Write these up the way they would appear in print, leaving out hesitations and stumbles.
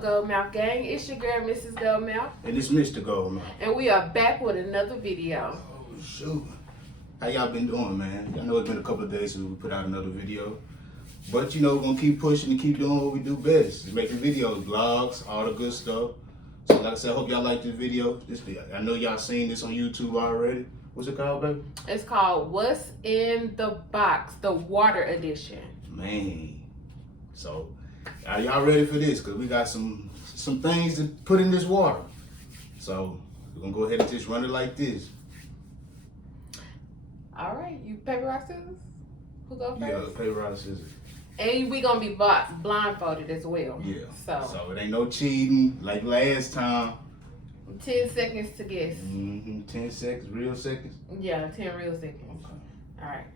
Goldmouth gang, it's your girl Mrs. Goldmouth, And it's Mr. Goldmouth. and we are back with another video. Oh shoot. How y'all been doing, man? I know it's been a couple of days since we put out another video. But you know, we're gonna keep pushing and keep doing what we do best. Making videos, vlogs, all the good stuff. So like I said, I hope y'all like this video. I know y'all seen this on YouTube already. What's it called, baby? It's called What's in the Box, the water edition. Man. So are y'all ready for this? Cause we got some things to put in this water. So we're gonna go ahead and just run it like this. All right, you paper, rock, scissors? Who go first? Yeah, paper, rock, scissors. And we gonna be blindfolded as well. Yeah. So it ain't no cheating like last time. 10 seconds to guess. 10 seconds, real seconds. Yeah, 10 real seconds. Okay. All right.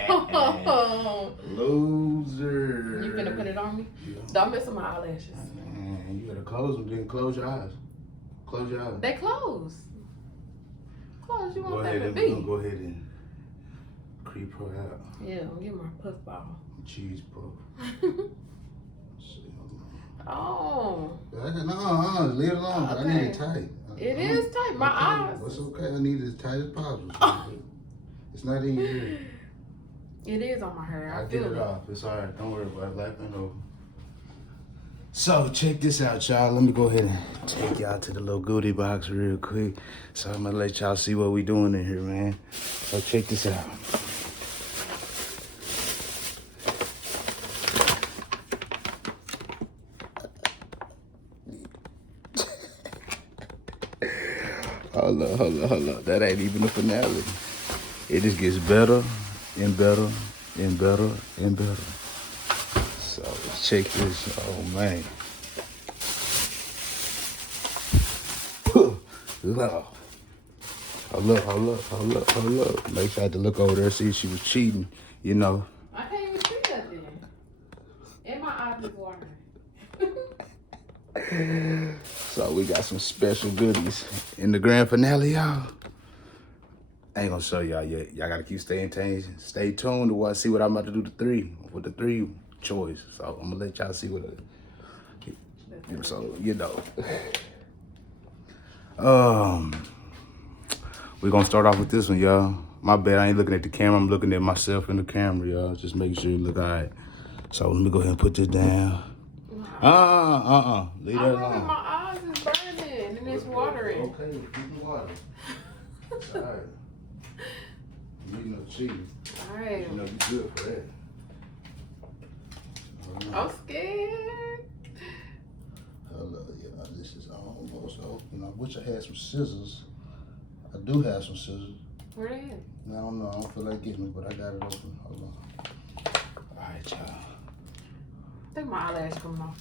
Oh. Loser. You finna put it on me? Yeah. Don't mess with my eyelashes. Man, you gotta close them, then close your eyes. Close your eyes. They close. Close. You Go want ahead that to and be? go ahead and creep her out. Yeah, I'm getting my puff ball. Cheese puff. See, Oh. no, leave it alone. Okay. I need it tight. It is tight. My eyes. It's okay. I need it as tight as possible. Oh. It's not in your ear. It is on my hair. I'll I get feel it it. off. It's all right. Don't worry about it. Life ain't over. So check this out, y'all. Let me go ahead and take y'all to the little goodie box real quick. So I'm gonna let y'all see what we doing in here, man. So check this out. Hold up. That ain't even the finale. It just gets better and better and better and better. So check this. Oh man. Lord. Hold up. Make sure I had to look over there, see if she was cheating, you know. I can't even see nothing. And my eyes is watering. So we got some special goodies in the grand finale, y'all. I ain't gonna show y'all yet. Y'all gotta keep stay tuned to see what I'm about to do with the three choice. So I'm gonna let y'all see what so you know. We're gonna start off with this one, y'all. My bad, I ain't looking at the camera, I'm looking at myself in the camera, y'all. Just making sure you look all right. So let me go ahead and put this down. Leave that alone. My eyes is burning and it's watering. Okay, keep the water. It's all right. You need no cheating. All right. You know you're good for that. I'm scared. Hello, yeah, this is almost open. I wish I had some scissors. I do have some scissors. Where they at? I don't know, I don't feel like getting them, but I got it open. Hold on. All right, y'all. I think my eyelash coming off.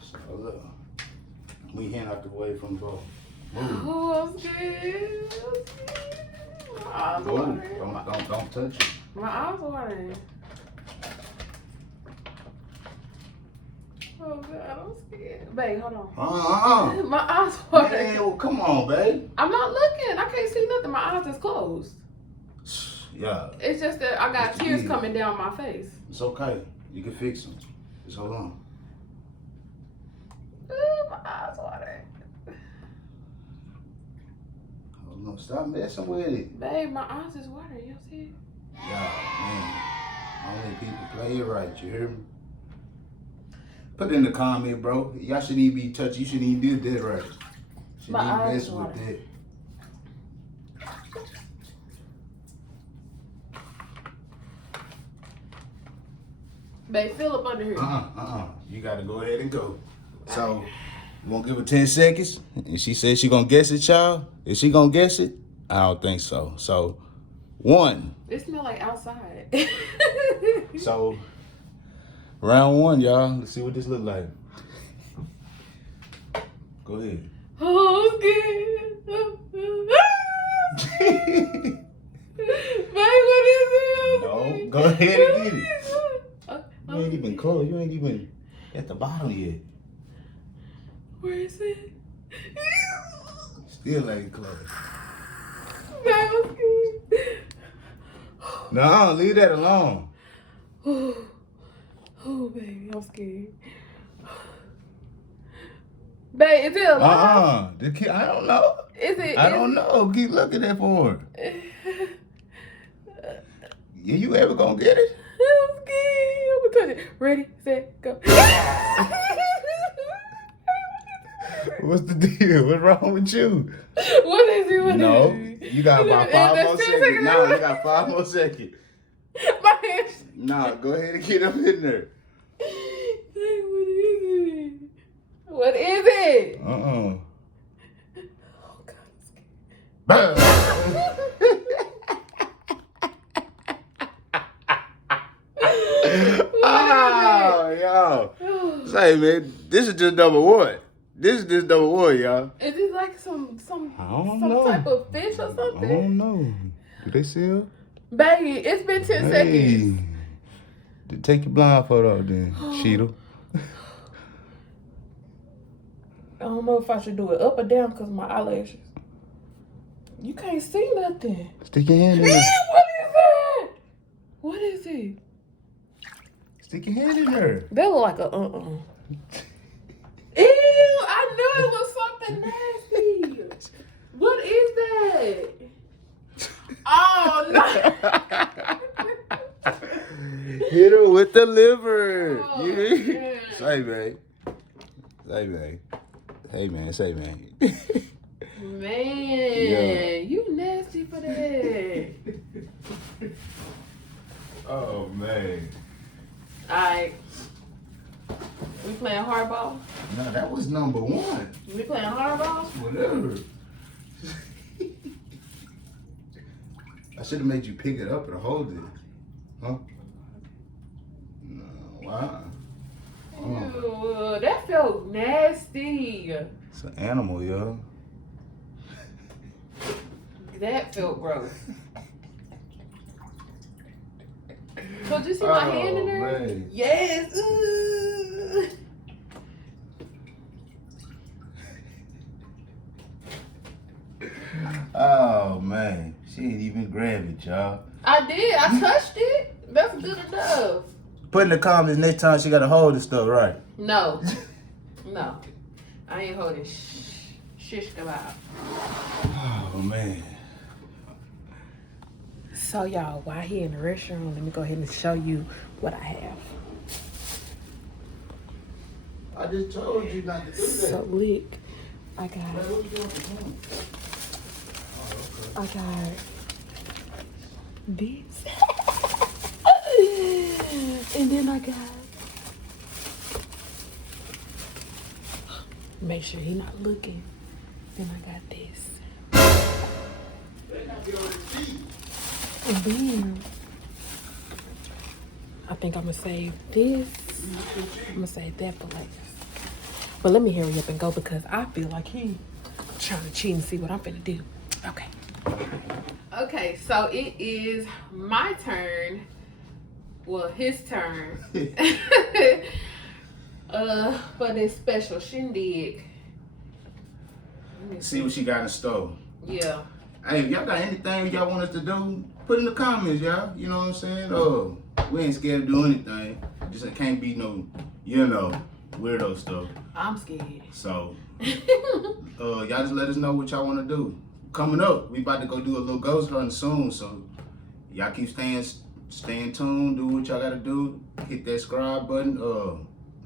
So look, we hand out the way from the ball. Oh, I'm scared. My eyes Go. watering. Don't touch it. My eyes watering. Oh God, I'm scared. Babe, hold on. My eyes watering. Man, well, come on, babe. I'm not looking. I can't see nothing. My eyes is closed. Yeah. It's just that I got It's tears easy. coming down my face. It's okay. You can fix them. Just hold on. Ooh, my eyes watering. Hold on. Stop messing with it. Babe, my eyes is watering. You see it? Yeah, man. Only people play it right. You hear me? Put it in the comment, bro. Y'all shouldn't even be touching. You shouldn't even do that right. Shouldn't My even eyes mess with watering. that. Babe, fill up under here. You gotta go ahead and go. So, you won't give her 10 seconds? And she said she gonna guess it, y'all? Is she gonna guess it? I don't think so. So, 1. It smells like outside. So, Round one, y'all. Let's see what this look like. Go ahead. Oh, I'm scared. Babe, what is it? No, go ahead and get it. You ain't even close. You ain't even at the bottom yet. Where is it? Still ain't close. Babe, I'm scared. No, leave that alone. Oh, baby, I'm scared. Babe, is it alive? I don't know. Is it? I don't know. Keep looking at for it. Yeah, you ever gonna get it? I'm scared. I'm gonna touch it. Ready, set, go. What's the deal? What's wrong with you? What is it? No, you got about 5 more seconds. No, you got 5 more seconds. My hands. Nah, go ahead and get up in there. Hey, what is it? What is it? Oh, God, I'm scared. Oh, y'all. Say, man, this is just number one. This is just number one, y'all. Is it like some I don't know. type of fish or something? I don't know. Do they sell? Baby, it's been 10 seconds. Take your blindfold off then, Cheeto. I don't know if I should do it up or down because of my eyelashes. You can't see nothing. Stick your hand in there. What is that? What is it? Stick your hand in there. That look like a Ew, I knew it was something nasty. What is that? Oh, no. Hit her with the liver. Oh, Yeah. Say, man. Say, man. Hey, man. Say, man. Man, you nasty for that. Oh, man. Alright. We playing hardball? No, that was number one. We playing hardball? Whatever. I should have made you pick it up and hold it. Huh? No, why? Ew, that felt nasty. It's an animal, yo. That felt gross. So did you see my hand in there? Man. Yes. Ooh. Oh, man. She ain't even grab it, y'all. I did. I touched it. That's good enough. Put in the comments next time she got to hold this stuff, right? No. No. I ain't holding shish kebab. Oh, man. So y'all, while here in the restaurant, let me go ahead and show you what I have. I just told you not to do that. So look, I got this. And then I got, make sure he's not looking. Then I got this. And then I think I'm gonna save this. I'm gonna save that for later. But let me hurry up and go because I feel like he trying to cheat and see what I'm finna do. Okay. Okay, so it is my turn. Well, his turn. For this special shindig. See what she got in store. Yeah. Hey, if y'all got anything y'all want us to do, put in the comments, y'all. You know what I'm saying? We ain't scared to do anything. Just it can't be no, weirdo stuff. I'm scared. So, y'all just let us know what y'all want to do. Coming up, we about to go do a little ghost hunt soon, so y'all keep staying tuned. Do what y'all gotta do. Hit that subscribe button.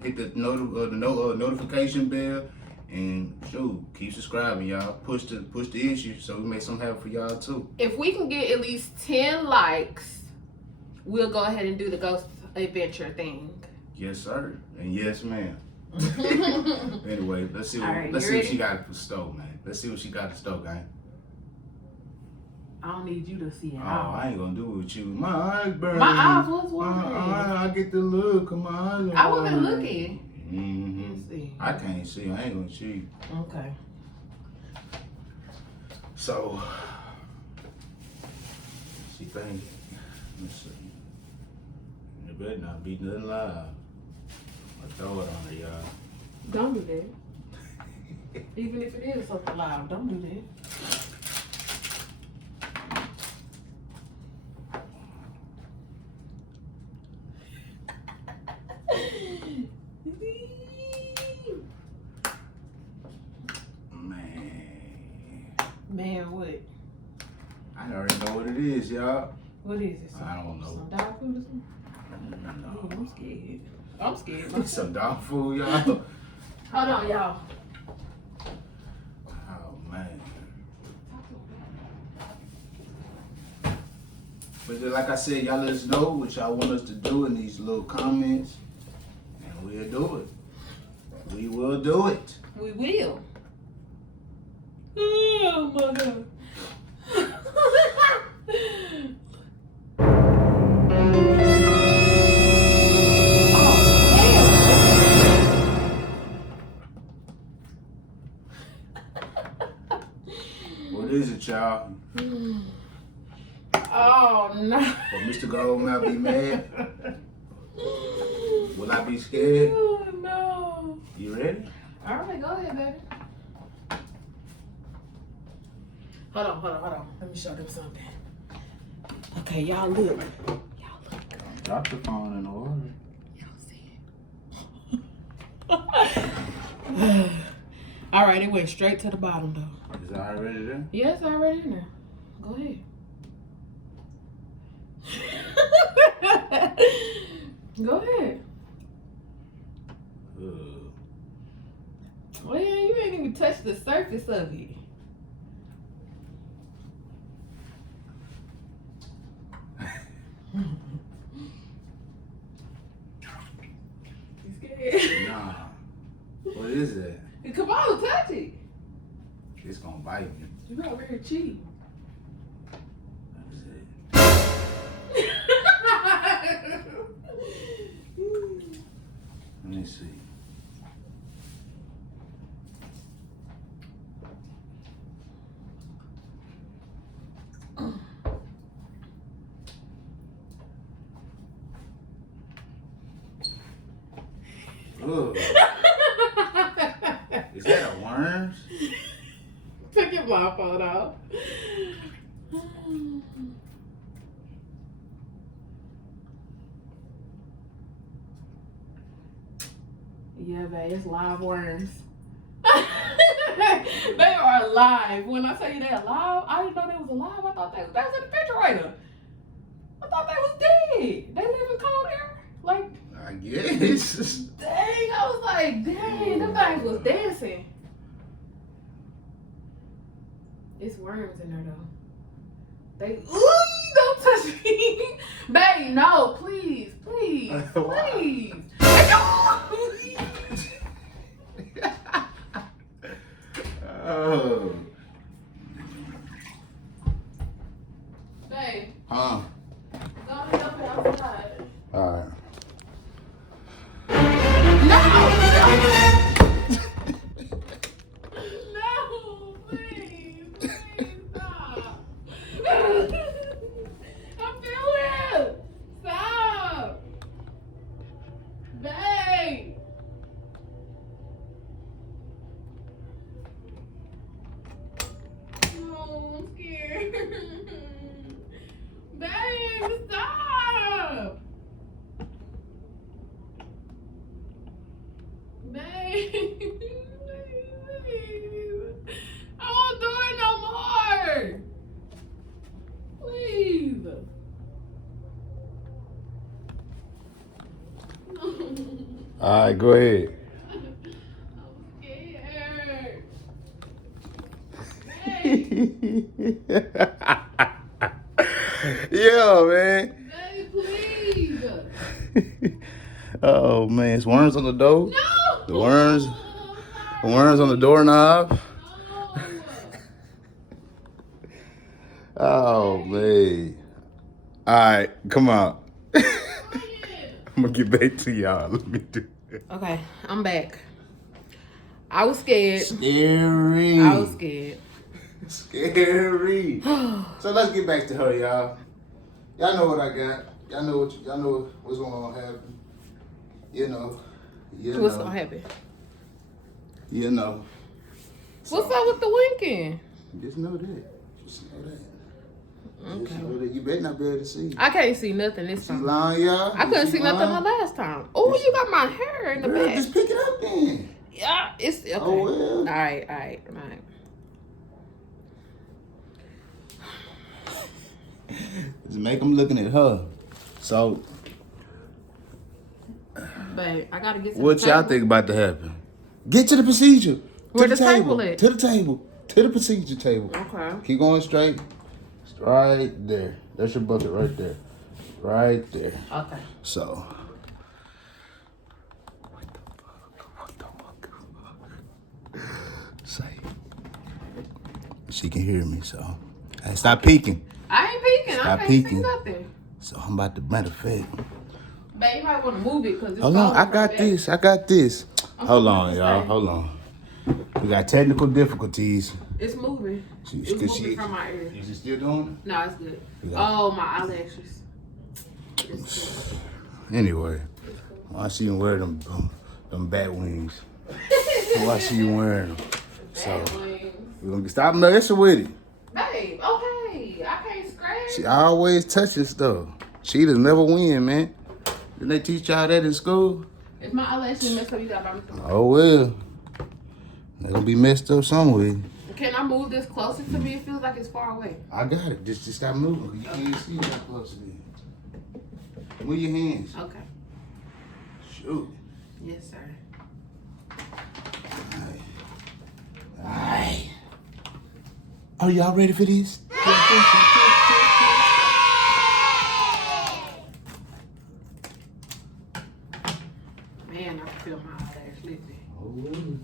Hit the notification bell, and shoot, keep subscribing, y'all. Push the issue so we make something happen for y'all too. If we can get at least 10 likes, we'll go ahead and do the ghost adventure thing. Yes, sir, and yes, ma'am. Anyway, let's see what Right, she got to stow, man. Let's see what she got to stow, gang. I don't need you to see it Oh, all. I ain't gonna do it with you. My eyes burn. My eyes was watering. I get the look. My eyes are I wasn't watering. looking. Mm-hmm. Let's see. I can't see. I ain't gonna cheat. Okay. So, she thinking. Let's see. It better not be nothing live. I throw it on her, y'all. Don't do that. Even if it is something loud, don't do that. Man, what? I already know what it is, y'all. What is it? I don't know. Some dog food or something? No. Ooh, I'm scared. I'm scared. Some dog food, y'all. Hold on, y'all. Oh, man. But just like I said, y'all let us know what y'all want us to do in these little comments. And we'll do it. We will do it. We will. Oh my God. What is it, y'all? Oh no. Will Mr. Goldmouth be mad? Will I be scared? Oh no. You ready? All right, go ahead, baby. Hold on. Let me show them something. Okay, y'all look. Drop the phone in order. Y'all see it? All right, it went straight to the bottom though. Is it already there? Yeah, it's already in there. Go ahead. Go ahead. Well, you ain't even touched the surface of it. You scared? Nah. What is it? Come on, touch it. It's gonna bite me. You over here cheating. What is it? Let me see. Ugh. Is that a worms? Took your blindfold off. Yeah, babe, it's live worms. They are alive. When I tell you they're alive, I didn't know they was alive. I thought they was in the refrigerator. I thought they was dead. They live in cold air. Like, I guess. dang, I was like, dang, them things was dancing. It's worms in there though. They, ooh, don't touch me. Babe, no, please, please, please. Oh. Babe, Huh? go and jump outside. All right. No, please stop. I feel it. Stop. Babe. No, I'm scared. Babe, stop. Babe. I won't do it no more. Please. All right, go ahead. I'm scared. Babe, Yo, man. babe, please. Oh man, it's worms on the door. No. The worms on the doorknob. No. Oh, man. All right, come on. I'm gonna get back to y'all. Let me do it. Okay, I'm back. I was scared. Scary. I was scared. Scary. So let's get back to her, y'all. Y'all know what I got. Y'all know what's going to happen. You know. What's gonna happen? You know. What's up with the winking? Just know that. Just know that. Okay. Just know that. You better not be able to see. I can't see nothing this She time. lying, y'all. I couldn't see nothing the last time. Oh, you got my hair in the Girl, back. just pick it up then. Yeah, it's okay. Oh, well. All right. Just make them looking at her. So, But I gotta get to what the y'all table. think about to happen? Get to the procedure. Where to the table at? To the table. To the procedure table. Okay. Keep going straight. Right there. That's your bucket right there. Right there. Okay. So. Say. She can hear me, so. Hey, stop peeking. I ain't peeking. Stop I can't peeking. see nothing. So I'm about to, matter of fact. Babe, you might want to move it because it's Hold on, falling I from got back. this. I got this. Hold coming on, to y'all. stay. Hold on. We got technical difficulties. It's moving. It's Cause moving from my ear. Is it still doing No, it's good. Yeah. Oh, my eyelashes. It's it? Anyway, I see you wear them bat wings. I see you wearing them. So good. we're gonna stop messing with it. Babe, okay. I can't scratch. She always touching stuff. Cheaters never win, man. Didn't they teach y'all that in school? If my eyelashes messed up, you gotta buy me some. Oh well. They gonna be messed up somewhere. Can I move this closer to me? It feels like it's far away. I got it. Just stop moving. You can't see how close it is. Move your hands. Okay. Shoot. Yes, sir. Alright. Are y'all ready for this? Man, I can feel my eyelash lifting. Oh, really?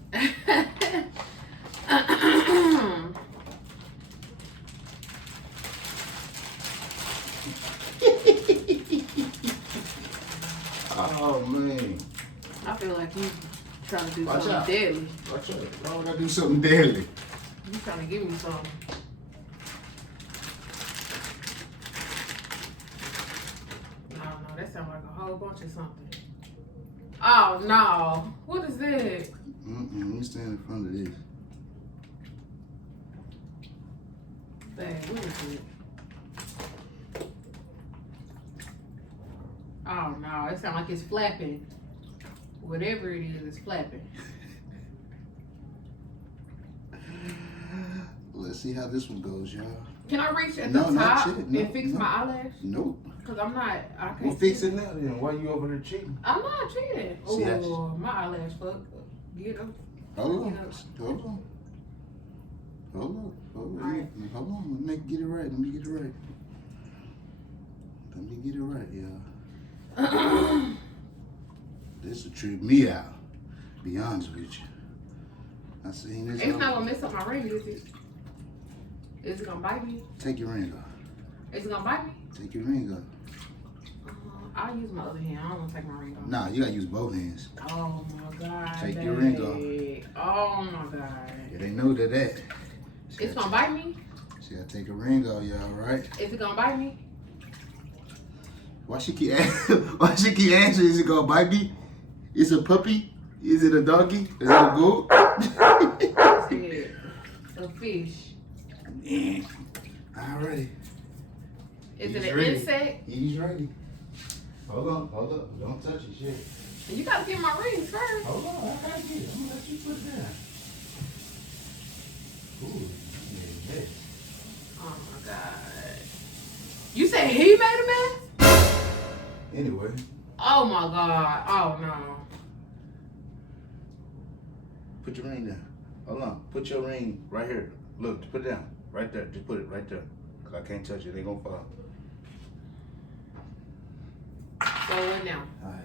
Oh, man. I feel like you trying to do Watch something out. deadly. Watch out. Why would I do something deadly? You trying to give me something. No, that sounds like a whole bunch of something. Oh, no. What is this? Let me stand in front of this. Dang, what is it? Oh, no. It sounds like it's flapping. Whatever it is, it's flapping. Let's see how this one goes, y'all. Can I reach at No, the not top yet. No, and fix no. my eyelash? Nope. Because I'm not, I can't We'll fix see it now then. Why you over there cheating? I'm not cheating. See, that's- Oh, my eyelash fucked. Get up. Hold on. Yeah. Hold on. Hold on. Hold on. Alright. Hold on. Let me get it right. Let me get it right. Let me get it right, y'all. This will trip me out. Be honest with you. I seen this. It's not gonna mess up my ring, is it? Is it gonna bite me? Take your ring off. Is it gonna bite me? Take your ring off. I'll use my other hand. I don't wanna take my ring off. Nah, you gotta use both hands. Oh my god. Take your ring babe. Oh my god. Yeah, they know that. It's gonna bite me? She gotta take a ring off, y'all, right? Is it gonna bite me? Why she keep Why she keep answering? Is it gonna bite me? Is it a puppy? Is it a doggy? Is it a goat? It's a fish. Yeah. Alrighty. Is He's it an ready. insect? He's ready. Hold on. Don't touch it, shit. You gotta get my ring first. Hold on, I gotta get it. I'm gonna let you put it down. Ooh, you made a mess. Oh my god. You said he made a mess? Anyway, Oh my god. Oh no. put your ring down. Hold on. Put your ring right here. Look, put it down. Right there. Just put it right there. Cause I can't touch it. They gonna fall. So what now? Alright.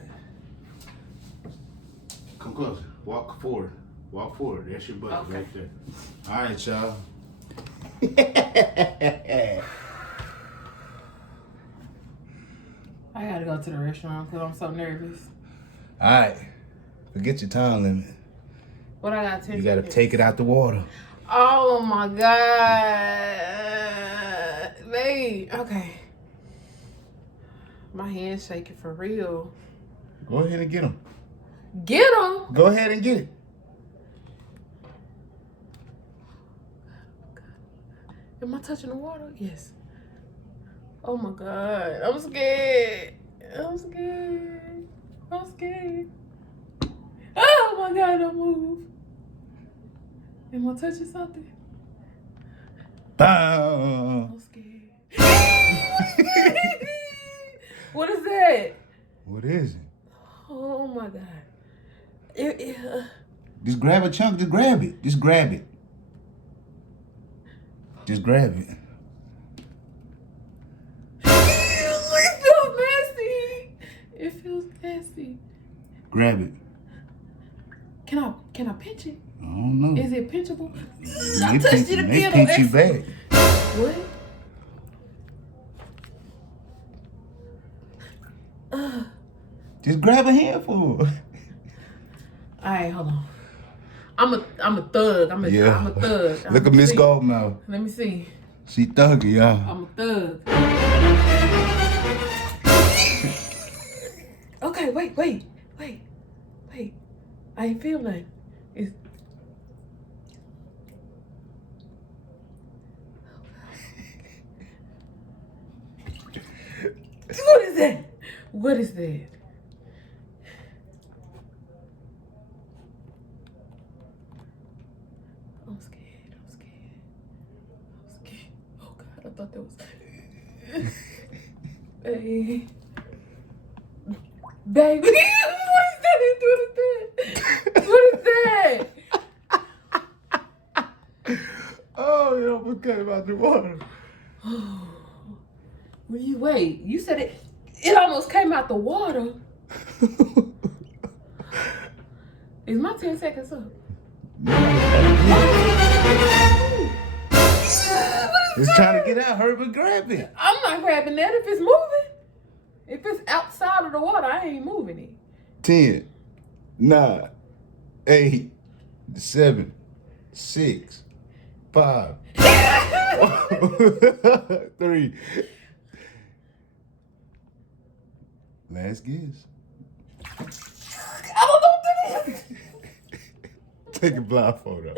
Come closer. Walk forward. Walk forward. That's your butt Okay. right there. Alright, y'all. I gotta go to the restaurant because I'm so nervous. All right. Forget your time limit. What I got 10 You gotta seconds. take it out the water. Oh my God. Babe. Okay. My hand's shaking for real. Go ahead and get him. Get him. Go ahead and get it. Am I touching the water? Yes. Oh my God. I'm scared. I'm scared. I'm scared. Oh my God, don't move. Am I touching something? Bow. I'm scared. What is that? What is it? Oh my God. Just grab a chunk. Just grab it. Just grab it. Just grab it. It feels nasty. It feels nasty. Grab it. Can I pinch it? I don't know. Is it pinchable? They I touched it they again. pinch you back. What? Just grab a handful. All right, hold on. I'm a thug. I'm a thug. Look at Miss Goldmouth. Let me see. She thuggy, y'all. I'm a thug. Okay, wait. I ain't feel nothing. What is that? What is that? I'm scared. Oh God, I thought that was. Hey. Baby. What is that? Oh, it almost came out the water. Wait, you said it almost came out the water. Is my 10 seconds up? It's trying to get out. Hurry, but grab it. I'm not grabbing that if it's moving. If it's outside of the water, I ain't moving it. 10, 9, 8, 7, 6, 5, 3. Last guess. I don't know what that is. Take a blindfold off.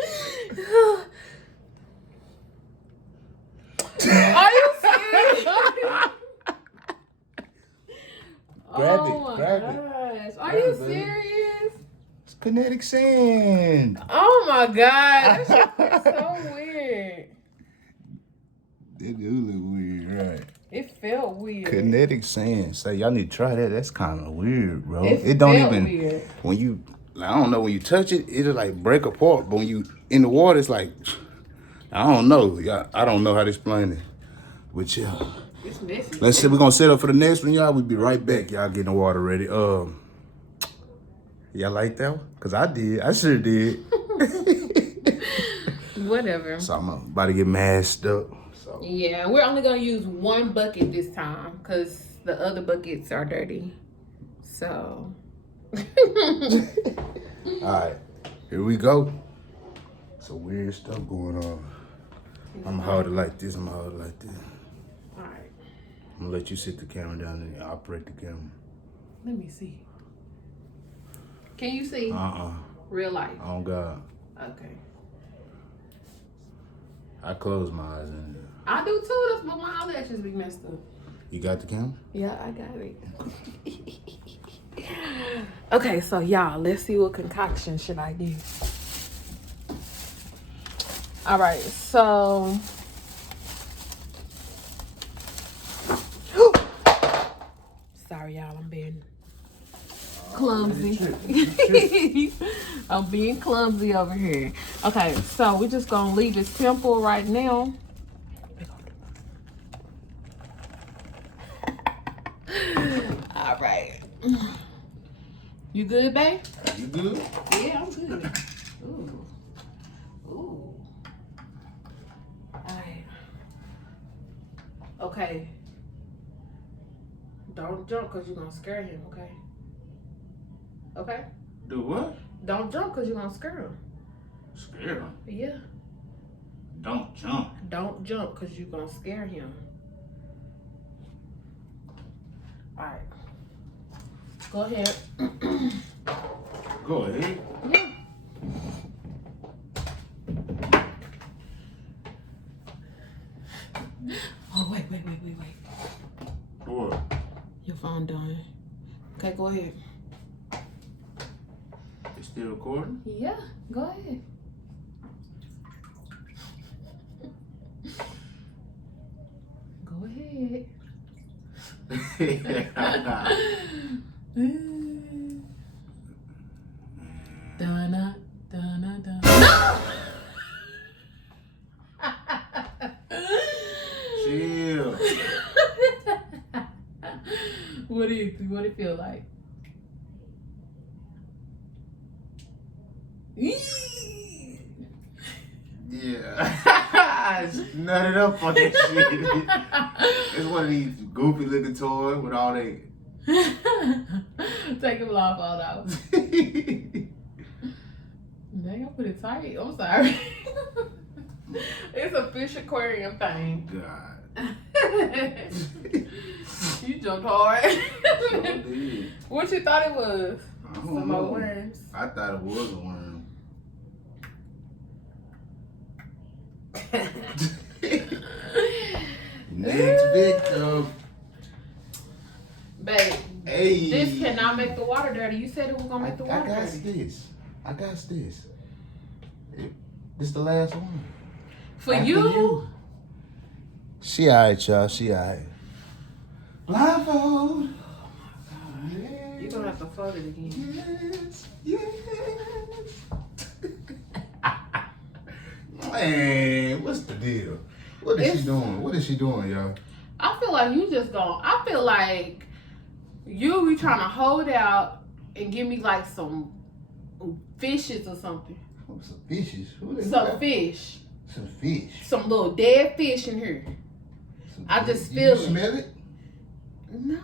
Are you serious? Grab it, Oh my grab it. gosh. Are Grab you it, baby. serious? It's kinetic sand. Oh my God. That shit is so weird. It do look weird, right? It felt weird. Kinetic sand. Say, y'all need to try that. That's kind of weird, bro. It don't felt even, weird. when you, I don't know, when you touch it, it'll like break apart. But when you in the water, it's like, I don't know. Y'all, I don't know how to explain it. But yeah. It's messy. Let's see, we're gonna set up for the next one, y'all. We'll be right back. Y'all getting the water ready. Y'all like that one? Cause I did. I sure did. Whatever. So I'm about to get masked up. So Yeah, we're only gonna use one bucket this time because the other buckets are dirty. So. alright, here we go. Some weird stuff going on. I'm gonna hold it like this, I'm gonna hold it like this. Alright. I'm gonna let you sit the camera down and operate the camera. Let me see. Can you see? Real life. Oh God. Okay. I close my eyes and I do too. That's why my eyelashes be messed up. you got the camera? Yeah, I got it. Okay, so y'all, let's see what concoction should I do. All right, so sorry, y'all, I'm being clumsy. I'm being clumsy over here. Okay, so we're just gonna leave it simple right now. All right. You good, babe? You good? Yeah, I'm good. Ooh. Ooh. All right. Okay. Don't jump because you're going to scare him, okay? Okay? Do what? Don't jump because you're going to scare him. Scare him? Yeah. Don't jump. Don't jump because you're going to scare him. All right. Go ahead. Go ahead. Yeah. Oh, wait. What? Your phone dying. Okay, go ahead. It's still recording? Yeah, go ahead. Go ahead. Donna, Donna, Donna. No! Chill. What do it feel like? Yeah. It's nutted up on that shit. It's one of these goofy looking toys with all they. Take them off all out. Dang, I put it tight. I'm sorry. It's a fish aquarium thing. God. You jumped hard. Sure did. What you thought it was? I don't Some know. more worms. I thought it was a worm. Next victim. Babe, Hey. this cannot make the water dirty. You said it was gonna make the water I got dirty. this. I got this. This the last one. For After you? She alright, y'all. She alright. Blindfold. You're gonna have to fold it again. Yes. Man, what's the deal? What is she doing? What is she doing, y'all? I feel like you just gonna. I feel like you be trying to hold out and give me like some fishes or something. Oh, some fishes. Who they Some got? fish. Some fish. Some little dead fish in here. Some I fish. just You feel it. smell it? No.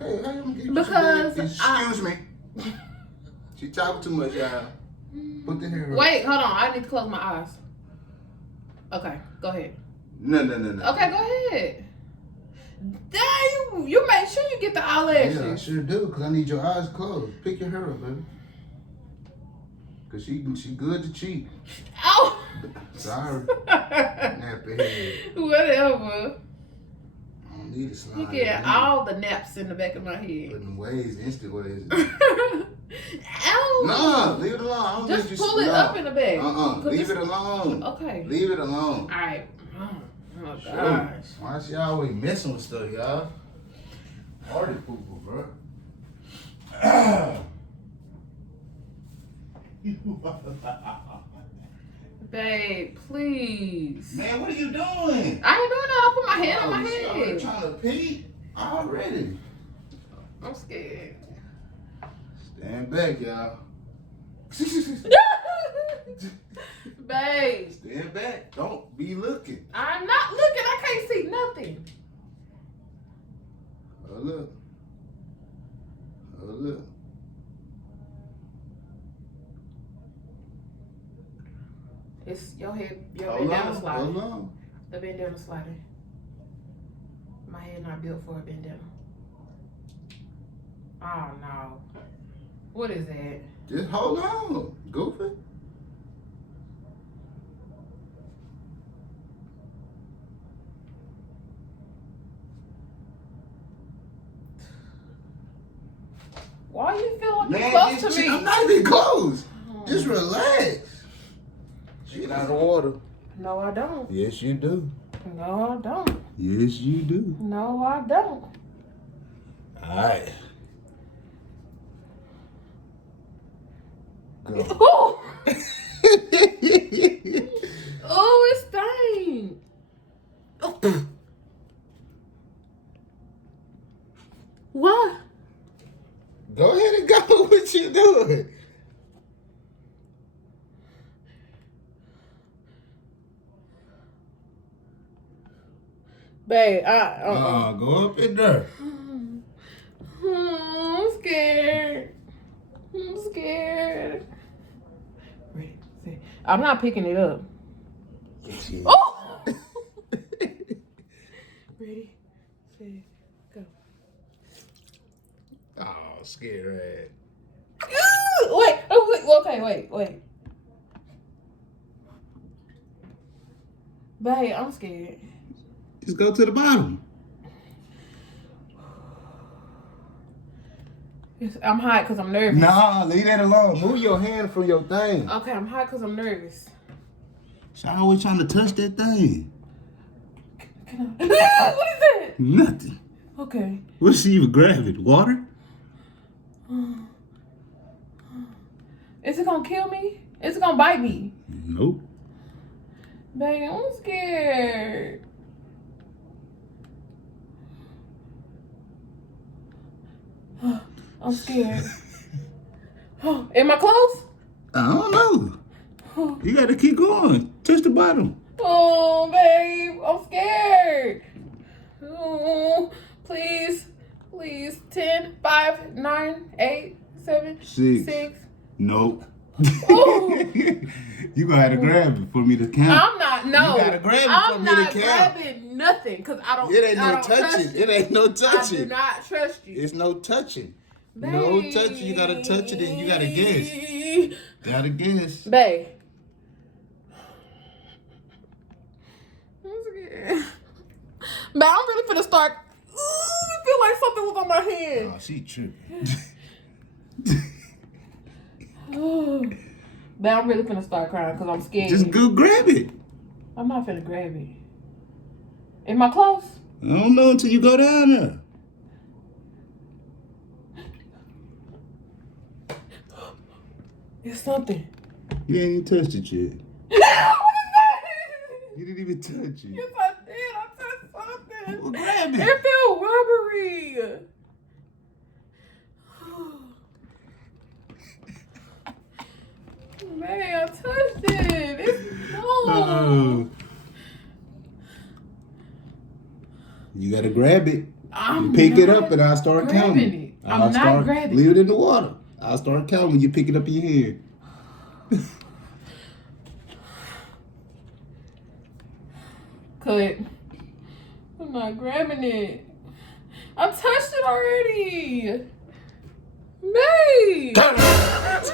Okay, I'm gonna get you Because some dead fish. Excuse me. She talking too much, y'all. Put the hair up. Wait, hold on. I need to close my eyes. Okay, go ahead. No. Okay, go ahead. Dang, you make sure you get the eyelashes. Yeah, I sure do, because I need your eyes closed. Pick your hair up, baby. Because she good to cheat. Ow! Sorry. Nappy head. Whatever. I don't need a slide. You get all the naps in the back of my head. Putting waves, instant waves. Ow! No, leave it alone. I don't Just need you pull it up in the back. Leave it alone. Okay. Leave it alone. All right. Oh my Sure. gosh. Why is she always messing with stuff, y'all? Party poo-poo, bro. Babe, please. Man, what are you doing? I ain't doing that. I put my hand on my You already head. trying to pee already. I'm scared. Stand back, y'all. Babe, Stand back. Don't be looking. I'm not looking. I can't see nothing. Oh, look. Oh, look. It's your head. Your Hold bandana on. sliding. Hold on. The bandana sliding. My head not built for a bandana. Oh no. What is that? Just hold on. Goofy. Why you feel like you're Man, close just to me? I'm not even close. Oh. Just relax. Get out of the water. No, I don't. Yes, you do. No, I don't. Yes, you do. No, I don't. All right. Go. Oh, oh, it's stained. Oh. What? Go ahead and go. What you doing? Babe, Go up in there. scared. I'm scared. Ready, set. I'm not picking it up. Oh! Ready, set, go. Oh, scared. Wait, okay, wait. Babe, I'm scared. Just go to the bottom. I'm hot because I'm nervous. Nah, leave that alone. Move your hand from your thing. Okay, I'm hot because I'm nervous. She's always trying to touch that thing. Can I? What is that? Nothing. Okay. What's she even grabbing? Water? Is it gonna kill me? Is it gonna bite me? Nope. Baby, I'm scared. I'm scared. Am I close? I don't know. You gotta keep going. Touch the bottom. Oh, babe, I'm scared. Oh, please. 10, 5, 9, 8, 7, 6. Nope. Oh. You gonna have to grab it for me to count. I'm not. No, You gotta grab it for I'm me to not count. grabbing nothing because I don't. It ain't I no don't trust touching. you. It ain't no I do touching. not trust you. It's no touching. No touching. You gotta touch it and you gotta guess. Gotta guess. Babe. I'm scared. But I'm really finna start. Ooh, I feel like something was on my hand. Oh, she tripping. But I'm really finna start crying because I'm scared. Just go grab it. I'm not finna grab it. Am I close? I don't know until you go down there. It's something. You ain't even touched it yet. What is that? You didn't even touch it. Yes, I did. I touched something. Well, grab it. It feels rubbery. Man, I touched it. It's no. You gotta grab it. I'm Pick it not up and I'll start grabbing counting. it. I'm not grabbing Leave it in the water. I'll start counting when you pick it up in your hand. Cut. I'm not grabbing it. I touched it already. Babe. I'm done.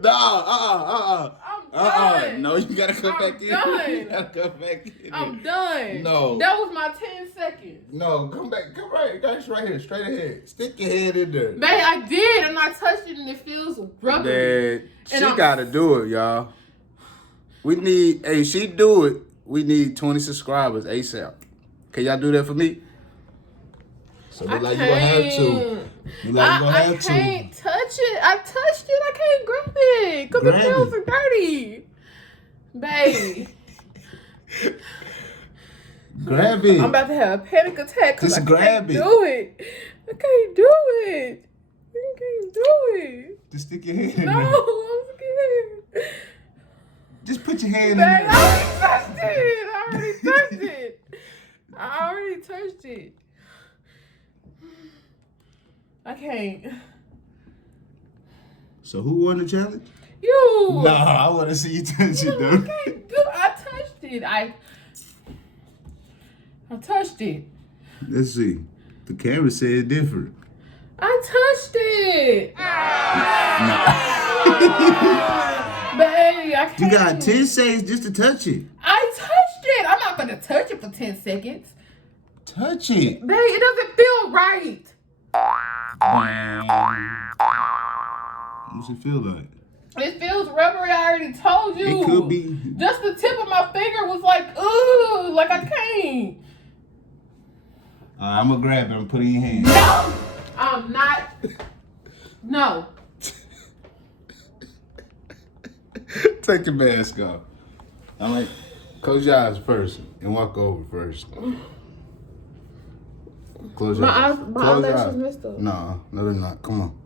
No, I'm done. No, you gotta come I'm back in. done. You gotta come back in. I'm done. No. That was my 10 seconds. No, come back. Come right. Guys, right here. Straight ahead. Stick your head in there. Babe, I did, and I touched it, and it feels rubbery. Dad, And she I'm- gotta do it, y'all. We need, hey, she do it. We need 20 subscribers ASAP. Can y'all do that for me? So look like you gonna have to. Look like you gonna I have to. can't touch it. I touched it. I can't grab it because it Grab feels it. dirty. Babe, Grab it. I'm about to have a panic attack because Just I grab can't it. do it. I can't do it. I can't do it. Just stick your head in No, there. I'm scared. Just put your hand in Babe, there. I already touched it. I already touched it. I can't. So who won the challenge? You. Nah, I want to see you touch it I though. can't do. I touched it. I touched it. Let's see. The camera said different. I touched it. Baby, I can't. You got 10 seconds just to touch it. I touched it. I'm not gonna touch it for 10 seconds. Touch it. Babe, it doesn't feel right. What's it feel like? It feels rubbery. I already told you. It could be. Just the tip of my finger was like, ooh, like I can't. I'm gonna grab it and put it in your hand. No, I'm not. No. Take your mask off. I'm like, close your eyes first and walk over first. Close your eyes. My Close your eyelashes eyes. messed up. No, they're not. Come on.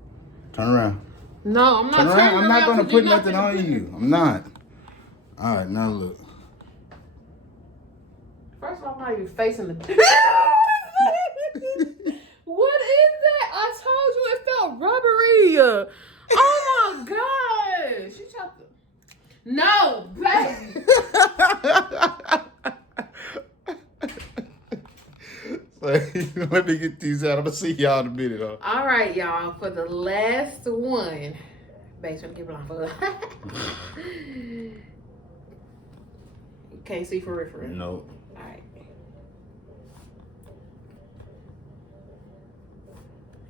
Turn around. No, I'm not Turn around. I'm not gonna 'cause put you're nothing gonna on put- you. I'm not. All right, now look. First of all, I'm not even facing the. Oh my gosh. You tried to... No, baby. Let me get these out. I'm gonna see y'all in a minute. All right, y'all. For the last one. Babe's gonna get blindfolded. Can't see for real. No. All right.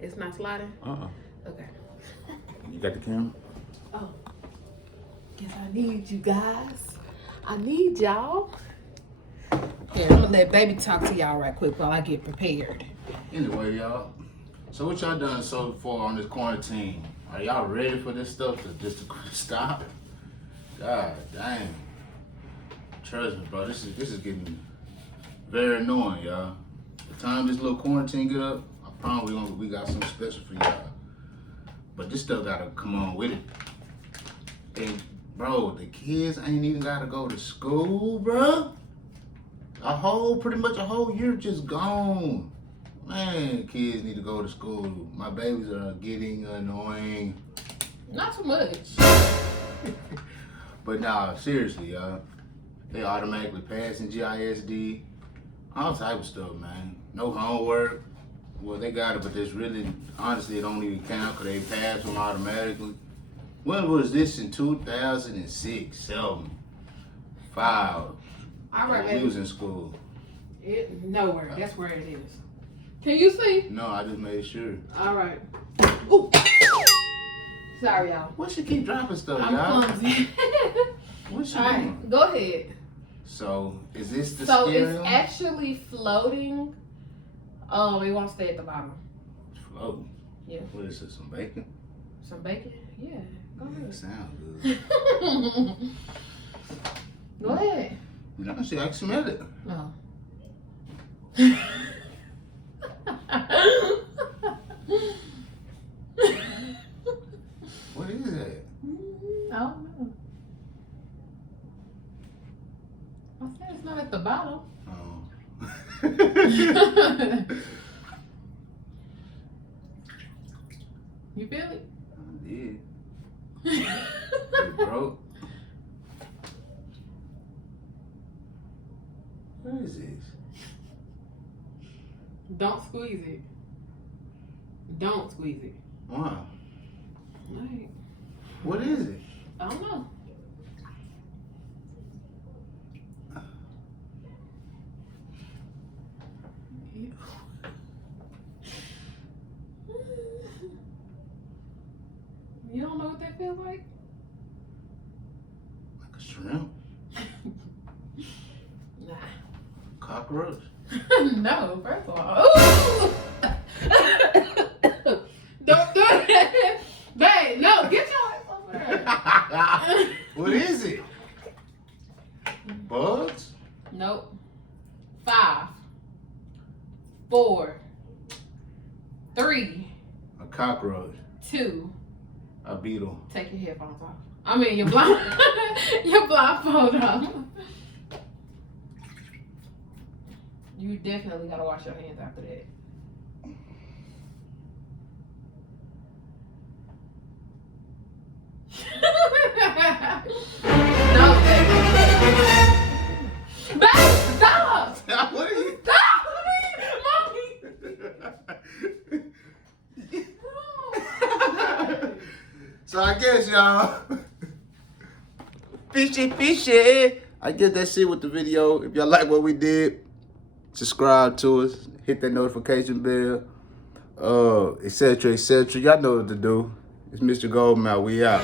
It's not sliding? Okay. You got the camera? Oh. Guess I need you guys. I need y'all. Here, I'm gonna let baby talk to y'all right quick while I get prepared. Anyway, y'all. So what y'all done so far on this quarantine? Are y'all ready for this stuff to stop? God dang. Trust me, bro. This is getting very annoying, y'all. The time this little quarantine get up, I promise we got something special for y'all. But this stuff gotta come on with it. And bro, the kids ain't even gotta go to school, bro. Pretty much a whole year just gone. Man, kids need to go to school. My babies are getting annoying. Not too much. But nah, seriously, y'all. They automatically passing GISD. All type of stuff, man. No homework. Well, they got it, but this really, honestly, it don't even count because they pass them automatically. When was this? In 2006, 7, 5. All right, We baby. was in school. Nowhere. That's where it is. Can you see? No, I just made sure. All right. Ooh. Sorry, y'all. What she keep dropping stuff, I'm y'all? clumsy. What she All doing? right, go ahead. So, is this the So stereo? it's actually floating. It won't stay at the bottom. Floating. Yeah. What is it, some bacon? Some bacon? Yeah. Go That ahead. sound good. Go ahead. You know, see, I can smell it. Oh. What is that? I don't know. I said it's not at the bottom. Oh. You feel it? I did. It broke. What is this? Don't squeeze it. Don't squeeze it. Wow. Right. What is it? I don't know. You don't know what that feels like? Like a shrimp? Nah. Cockroach? No, first of all. Ooh! Don't do it. Babe, no, get your ass over there. What is it? Bugs? Nope. 5, 4, 3, A cockroach? 2. A beetle? Take your headphones off. I mean, your blindfold off. You definitely gotta wash your hands after that. No, baby. Babe, stop! What are you? Stop! Mommy! So I guess y'all, fishy. I guess that's it with the video. If y'all like what we did, subscribe to us, hit that notification bell, etc., etc. Y'all know what to do. It's Mr. Goldmouth. We out.